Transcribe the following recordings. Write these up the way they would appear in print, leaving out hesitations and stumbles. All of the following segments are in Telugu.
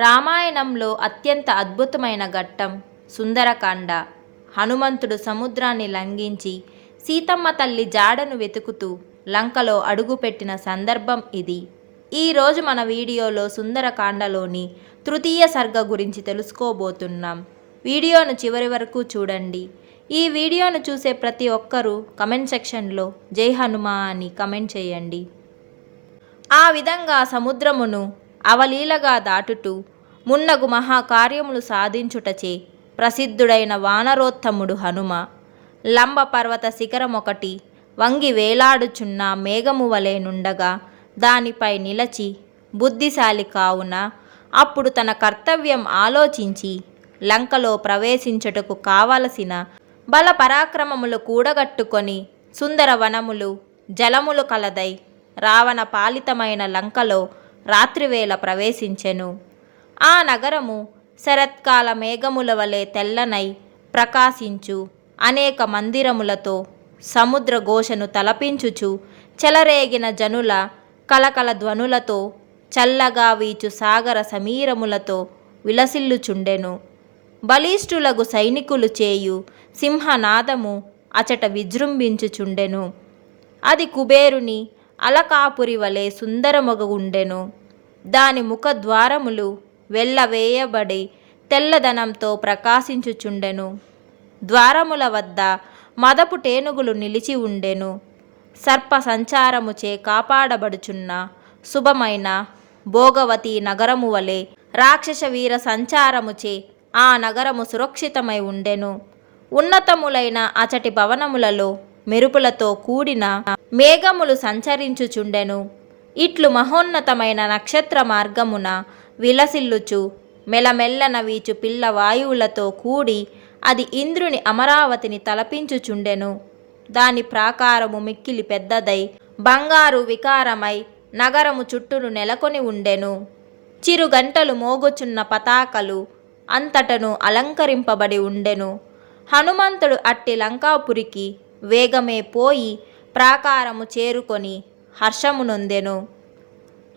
రామాయణంలో అత్యంత అద్భుతమైన ఘట్టం సుందరకాండ. హనుమంతుడు సముద్రాన్ని లంఘించి సీతమ్మ తల్లి జాడను వెతుకుతూ లంకలో అడుగుపెట్టిన సందర్భం ఇది. ఈరోజు మన వీడియోలో సుందరకాండలోని తృతీయ సర్గ గురించి తెలుసుకోబోతున్నాం. వీడియోను చివరి వరకు చూడండి. ఈ వీడియోను చూసే ప్రతి ఒక్కరూ కమెంట్ సెక్షన్లో జై హనుమా అని కమెంట్ చేయండి. ఆ విధంగా సముద్రమును అవలీలగా దాటుతూ మున్నగు మహాకార్యములు సాధించుటచే ప్రసిద్ధుడైన వానరోత్తముడు హనుమ లంబ పర్వత శిఖరమొకటి వంగి వేలాడుచున్న మేఘము వలె నుండగా దానిపై నిలచి బుద్ధిశాలి కావున అప్పుడు తన కర్తవ్యం ఆలోచించి లంకలో ప్రవేశించుటకు కావలసిన బల పరాక్రమములు కూడగట్టుకొని సుందర వనములు జలములు కలదై రావణ పాలితమైన లంకలో రాత్రివేళ ప్రవేశించెను. ఆ నగరము శరత్కాల మేఘముల వలె తెల్లనై ప్రకాశించు అనేక మందిరములతో సముద్ర ఘోషను తలపించుచు చెలరేగిన జనుల కలకల ధ్వనులతో చల్లగా వీచు సాగర సమీరములతో విలసిల్లుచుండెను. బలిష్ఠులగు సైనికులు చేయు సింహనాదము అచట విజృంభించుచుండెను. అది కుబేరుని అలకాపురి వలె సుందరమొగగుండెను. దాని ముఖద్వారములు వెళ్ళవేయబడి తెల్లదనంతో ప్రకాశించుచుండెను. ద్వారముల వద్ద మదపు టేనుగులు నిలిచి ఉండెను. సర్ప సంచారముచే కాపాడబడుచున్న శుభమైన భోగవతి నగరము వలె రాక్షస వీర సంచారముచే ఆ నగరము సురక్షితమై ఉండెను. ఉన్నతములైన అచటి భవనములలో మెరుపులతో కూడిన మేఘములు సంచరించుచుండెను. ఇట్లు మహోన్నతమైన నక్షత్ర మార్గమున విలసిల్లుచు మెలమెల్లన వీచు పిల్ల వాయువులతో కూడి అది ఇంద్రుని అమరావతిని తలపించుచుండెను. దాని ప్రాకారము మిక్కిలి పెద్దదై బంగారు వికారమై నగరము చుట్టూను నెలకొని ఉండెను. చిరుగంటలు మోగుచున్న పతాకలు అంతటను అలంకరింపబడి ఉండెను. హనుమంతుడు అట్టి లంకాపురికి వేగమే పోయి ప్రాకారము చేరుకొని హర్షమునొందెను.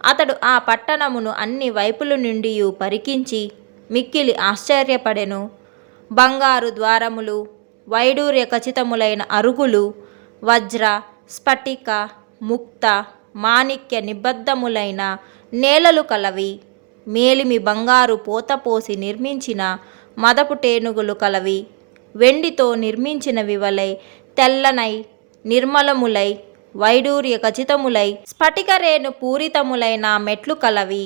అతడు ఆ పట్టణమును అన్ని వైపుల నుండి పరికించి మిక్కిలి ఆశ్చర్యపడెను. బంగారు ద్వారములు, వైడూర్య ఖచితములైన అరుగులు, వజ్ర స్ఫటిక ముక్త మాణిక్య నిబద్ధములైన నేలలు కలవి. మేలిమి బంగారు పోతపోసి నిర్మించిన మదపు టేనుగులు కలవి. వెండితో నిర్మించినవి వలె తెల్లనై నిర్మలములై వైడూర్య ఖచితములై స్ఫటికరేణు పూరితములైన మెట్లు కలవి.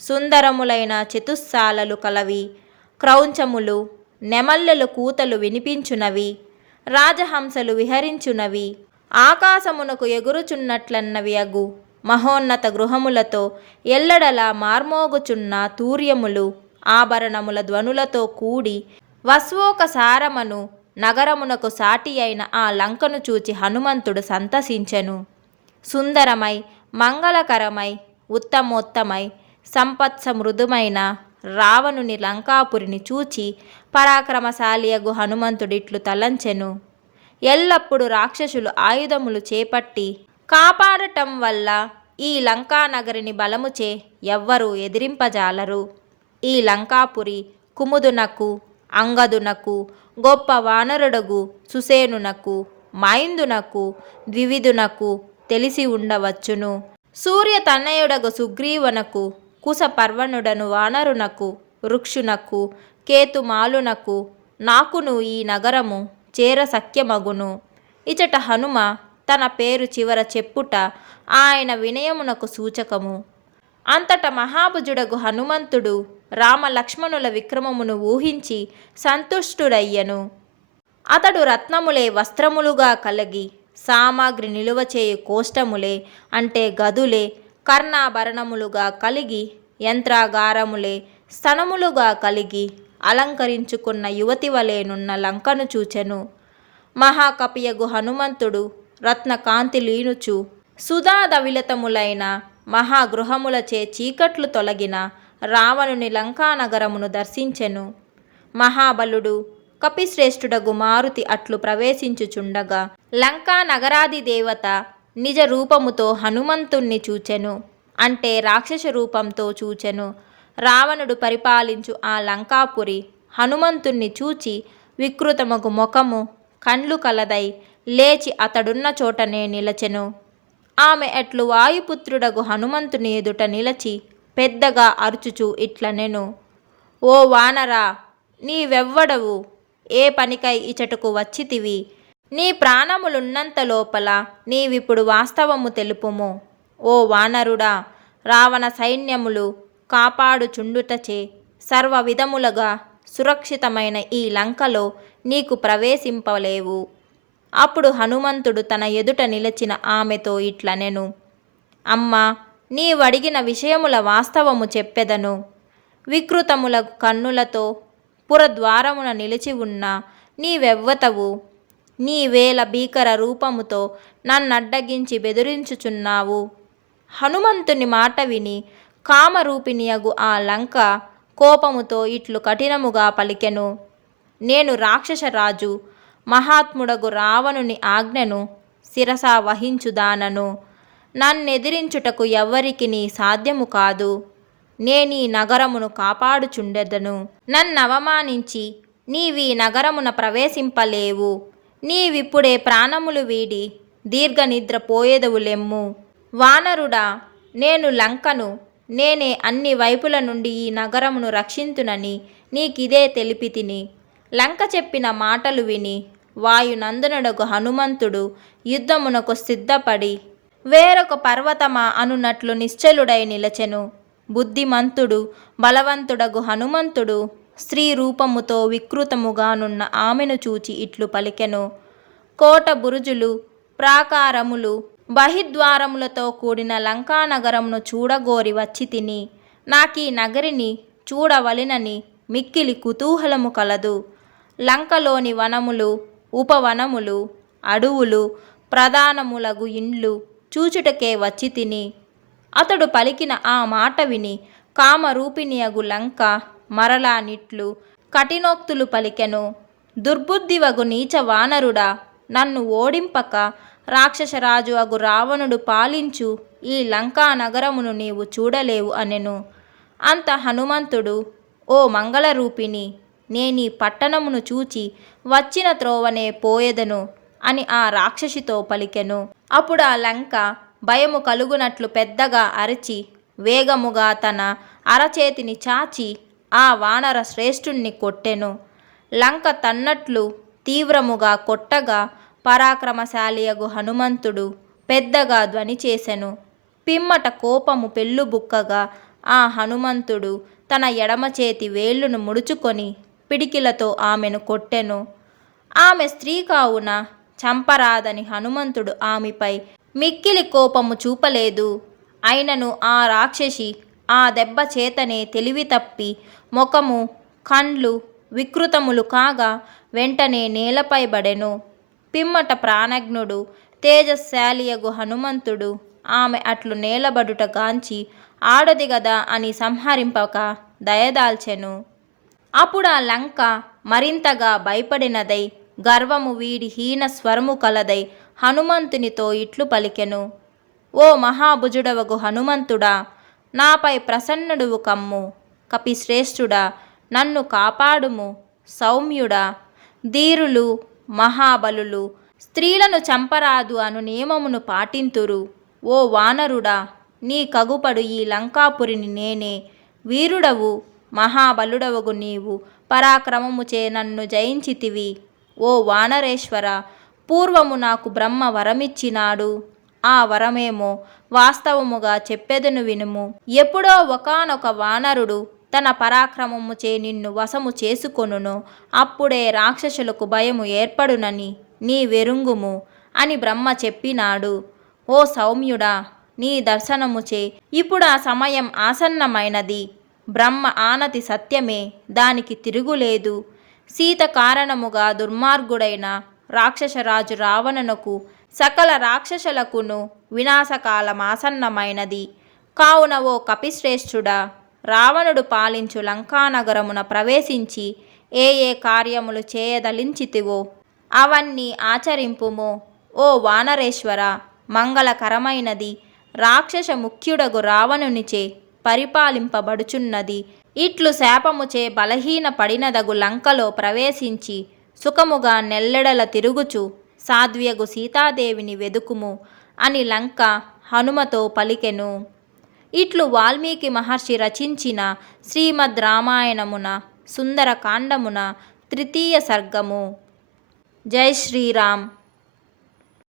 సుందరములైన చతుస్సాలలు కలవి. క్రౌంచములు నెమల్లెలు కూతలు వినిపించునవి. రాజహంసలు విహరించునవి. ఆకాశమునకు ఎగురుచున్నట్లన్నవి అగు మహోన్నత గృహములతో ఎల్లడలా మార్మోగుచున్న తూర్యములు ఆభరణముల ధ్వనులతో కూడి వస్వోకసారమను నగరమునకు సాటి అయిన ఆ లంకను చూచి హనుమంతుడు సంతసించెను. సుందరమై మంగళకరమై ఉత్తమోత్తమై సంపత్సమృదుమైన రావణుని లంకాపురిని చూచి పరాక్రమశాలియగు హనుమంతుడిట్లు తలంచెను. ఎల్లప్పుడు రాక్షసులు ఆయుధములు చేపట్టి కాపాడటం వల్ల ఈ లంకానగరిని బలముచే ఎవ్వరూ ఎదిరింపజాలరు. ఈ లంకాపురి కుముదునకు అంగదునకు గొప్ప వానరుడగు సుసేనునకు మైందునకు ద్వివిధునకు తెలిసి ఉండవచ్చును. సూర్య తనయుడగు సుగ్రీవనకు కుశ పర్వణుడను వానరునకు రుక్షునకు కేతుమాలునకు నాకును ఈ నగరము చేర సఖ్యమగును. ఇచట హనుమ తన పేరు చివర చెప్పుట ఆయన వినయమునకు సూచకము. అంతట మహాభుజుడగు హనుమంతుడు రామలక్ష్మణుల విక్రమమును ఊహించి సంతుష్టుడయ్యను. అతడు రత్నములే వస్త్రములుగా కలిగి సామాగ్రి నిలువచేయు కోష్టములే అంటే గదులే కర్ణాభరణములుగా కలిగి యంత్రాగారములే స్తనములుగా కలిగి అలంకరించుకున్న యువతి వలెనున్న లంకను చూచెను. మహాకపియగు హనుమంతుడు రత్నకాంతి లీనుచు సుధాధవిలతములైన మహాగృహములచే చీకట్లు తొలగిన రావణుని లంకానగరమును దర్శించెను. మహాబలుడు కపిశ్రేష్ఠుడగు మారుతి అట్లు ప్రవేశించుచుండగా లంకా నగరాది దేవత నిజ రూపముతో హనుమంతుణ్ణి చూచెను. అంటే రాక్షస రూపంతో చూచెను. రావణుడు పరిపాలించు ఆ లంకాపురి హనుమంతుణ్ణి చూచి వికృతమగు ముఖము కండ్లు కలదై లేచి అతడున్న చోటనే నిలచెను. ఆమె ఎట్లు వాయుపుత్రుడగు హనుమంతుని ఎదుట నిలచి పెద్దగా అరుచుచూ ఇట్లనెను: ఓ వానరా, నీవెవ్వడవు? ఏ పనికై ఇచటకు వచ్చితివి? నీ ప్రాణములున్నంత లోపల నీవిప్పుడు వాస్తవము తెలుపుము. ఓ వానరుడా, రావణ సైన్యములు కాపాడుచుండుటచే సర్వ విధములుగా సురక్షితమైన ఈ లంకలో నీకు ప్రవేశింపలేవు. అప్పుడు హనుమంతుడు తన ఎదుట నిలిచిన ఆమెతో ఇట్లనెను: అమ్మా, నీవడిగిన విషయముల వాస్తవము చెప్పెదను. వికృతముల కన్నులతో పురద్వారమున నిలిచి ఉన్న నీవెవ్వతవు? నీవేల భీకర రూపముతో నన్నడ్డగించి బెదిరించుచున్నావు. హనుమంతుని మాట విని కామరూపిణియగు ఆ లంక కోపముతో ఇట్లు కఠినముగా పలికెను: నేను రాక్షసరాజు మహాత్ముడగు రావణుని ఆజ్ఞను శిరస వహించుదానను. నన్నెదిరించుటకు ఎవ్వరికిని సాధ్యము కాదు. నేనీ నగరమును కాపాడుచుండెదను. నన్నవమానించి నీవీ నగరమున ప్రవేశింపలేవు. నీవిప్పుడే ప్రాణములు వీడి దీర్ఘనిద్ర పోయేదవులెమ్ము. వానరుడా, నేను లంకను, నేనే అన్ని వైపుల నుండి ఈ నగరమును రక్షింతునని నీకిదే తెలిపితిని. లంక చెప్పిన మాటలు విని వాయునందనుడగు హనుమంతుడు యుద్ధమునకు సిద్ధపడి వేరొక పర్వతమా అనున్నట్లు నిశ్చలుడై నిలచెను. బుద్ధిమంతుడు బలవంతుడగు హనుమంతుడు స్త్రీ రూపముతో వికృతముగానున్న ఆమెను చూచి ఇట్లు పలికెను: కోట బురుజులు, ప్రాకారములు, బహిద్వారములతో కూడిన లంకానగరమును చూడగోరి వచ్చి తిని నాకీ నగరిని చూడవలెనని మిక్కిలి కుతూహలము కలదు. లంకలోని వనములు, ఉపవనములు, అడవులు, ప్రధానములగు ఇండ్లు చూచుటకే వచ్చి తిని. అతడు పలికిన ఆ మాట విని కామరూపిణియగు లంక మరలా నిట్లు కఠినోక్తులు పలికెను: దుర్బుద్ధివగు నీచ వానరుడా, నన్ను ఓడింపక రాక్షసరాజు అగు రావణుడు పాలించు ఈ లంకా నగరమును నీవు చూడలేవు అనెను. అంత హనుమంతుడు: ఓ మంగళరూపిణి, నేనీ పట్టణమును చూచి వచ్చిన త్రోవనే పోయెదను అని ఆ రాక్షసితో పలికెను. అప్పుడు ఆ లంక భయము కలుగునట్లు పెద్దగా అరచి వేగముగా తన అరచేతిని చాచి ఆ వానర శ్రేష్ఠుణ్ణి కొట్టెను. లంక తన్నట్లు తీవ్రముగా కొట్టగా పరాక్రమశాలియగు హనుమంతుడు పెద్దగా ధ్వని చేసెను. పిమ్మట కోపము పెళ్ళుబుక్కగా ఆ హనుమంతుడు తన ఎడమ చేతి వేళ్లును ముడుచుకొని పిడికిలతో ఆమెను కొట్టెను. ఆమె స్త్రీ కావున చంపరాదని హనుమంతుడు ఆమెపై మిక్కిలి కోపము చూపలేదు. అయినను ఆ రాక్షసి ఆ దెబ్బ చేతనే తెలివి తప్పి ముఖము, కండ్లు వికృతములు కాగా వెంటనే నేలపై బడెను. పిమ్మట ప్రాణజ్ఞుడు తేజశాలియగు హనుమంతుడు ఆమె అట్లు నేలబడుట గాంచి ఆడది గదా అని సంహరింపక దయదాల్చెను. అప్పుడు ఆ లంక మరింతగా భయపడినదై గర్వము వీడి హీన స్వరము కలదై హనుమంతునితో ఇట్లు పలికెను: ఓ మహాభుజుడవగు హనుమంతుడా, నాపై ప్రసన్నుడువు కమ్ము. కపిశ్రేష్ఠుడా, నన్ను కాపాడుము. సౌమ్యుడా, ధీరులు మహాబలులు స్త్రీలను చంపరాదు అను నియమమును పాటింతురు. ఓ వానరుడా, నీ కగుపడు ఈ లంకాపురిని నేనే. వీరుడవు మహాబలుడవగు నీవు పరాక్రమముచే నన్ను జయించితివి. ఓ వానరేశ్వర, పూర్వము నాకు బ్రహ్మ వరమిచ్చినాడు. ఆ వరమేమో వాస్తవముగా చెప్పెదను వినుము. ఎప్పుడో ఒకానొక వానరుడు తన పరాక్రమముచే నిన్ను వశము చేసుకొనును. అప్పుడే రాక్షసులకు భయము ఏర్పడునని నీ వెరుంగుము అని బ్రహ్మ చెప్పినాడు. ఓ సౌమ్యుడా, నీ దర్శనముచే ఇప్పుడు ఆ సమయం ఆసన్నమైనది. బ్రహ్మ ఆనతి సత్యమే, దానికి తిరుగులేదు. సీత కారణముగా దుర్మార్గుడైన రాక్షసరాజు రావణునకు సకల రాక్షసులకును వినాశకాలమాసన్నమైనది. కావున ఓ కపిశ్రేష్ఠుడా, రావణుడు పాలించు లంకానగరమున ప్రవేశించి ఏ ఏ కార్యములు చేయదలించితివో అవన్నీ ఆచరింపుము. ఓ వానరేశ్వర, మంగళకరమైనది రాక్షస ముఖ్యుడగు రావణునిచే పరిపాలింపబడుచున్నది. ఇట్లు శాపముచే బలహీన పడినదగు లంకలో ప్రవేశించి సుఖముగా నెల్లెడల తిరుగుచు సాధ్వ్యగు సీతాదేవిని వెదుకుము అని లంక హనుమతో పలికెను. ఇట్లు వాల్మీకి మహర్షి రచించిన శ్రీమద్ రామాయణమున సుందరకాండమున 3వ సర్గము. జై శ్రీరామ్.